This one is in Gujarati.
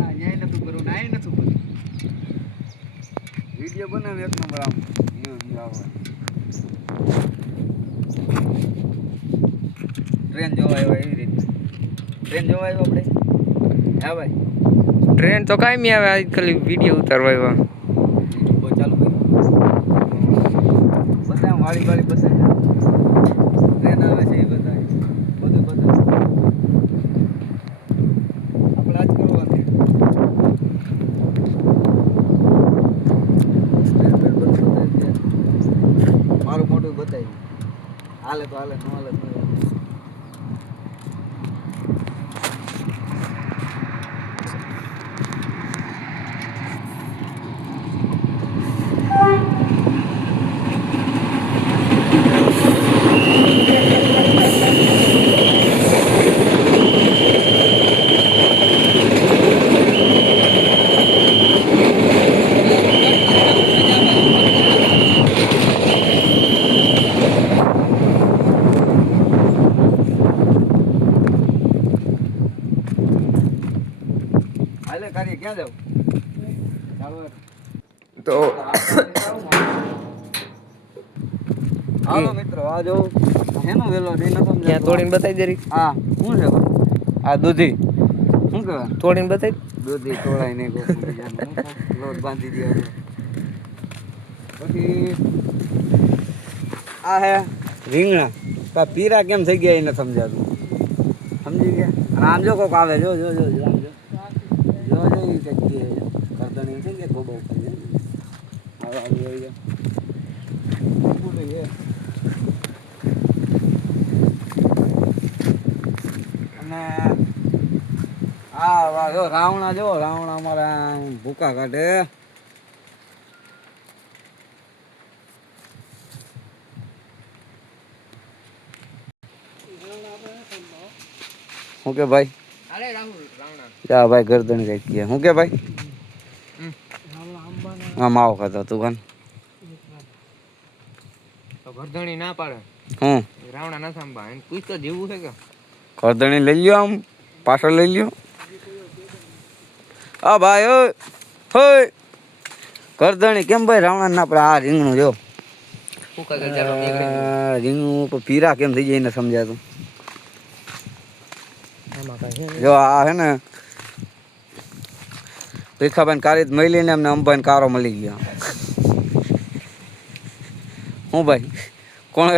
ના ન્યાય નતું કરું ના નતું કરું વિડીયો બનાવે એક નંબર આમ વ્યૂ આવે ટ્રેન જોવા આવ્યો એવી રીતે ટ્રેન જોવા આવ્યો આપણે હા ભાઈ ટ્રેન તો કાંઈ આવે આજકાલ વિડીયો ઉતારવા આવ્યા બહુ ચાલુ કર્યું બધા વાળી વાળી બસાય ટ્રેન આવે છે એ બતાવે બધું બતાવે આપણે આજ કરવાનું મારું મોટું બતાવી હાલે તો હાલે ન હાલે તો હાલે કાર્ય ક્યાં જાવ તો હાલો મિત્રો આ જો હેનો વેલો નહીં ન સમજાય ક્યાં તોડીને બતાવી દે રીત હા શું છે આ દૂધી શું કહેવાય તોડીને બતાવી દૂધી તોડાય નહીં લોટ બાંધી દે પછી આ હે રીંગણા તો પીરા કેમ થઈ ગયા એને સમજાતું સમજી ગયા અને આમ જો કોક આવે જો જો જો જો આમ જો જો જો એ કંઈક કરદણી થઈ ગયા ગોબા ઉપર આવે આવી આવી જાય અને વાહ જો રાવણા જો રાવણા અમારા ભૂકા કાઢે શું કે ભાઈ જા ભાઈ ગરદન કઈ ગયા શું કે ભાઈ હા માવો ખાતો તું કાન ગરદણી ના પાડે હું રાવણા ના સાંભા એને પૂછ તો જેવું છે કે ગરદણી લઈ લ્યો આમ પાછળ લઈ લ્યો હા ભાઈ ઓય હોય ગરદણી કેમ ભાઈ રાવણા ના પડે આ રીંગણું જો રીંગણું ઉપર પીરા કેમ થઈ જાય એને સમજાતું જો આ હે ને ભીખાભાઈ કારી મળી ને એમને અંબાઈ કારો મળી ગયો હું ભાઈ કોણ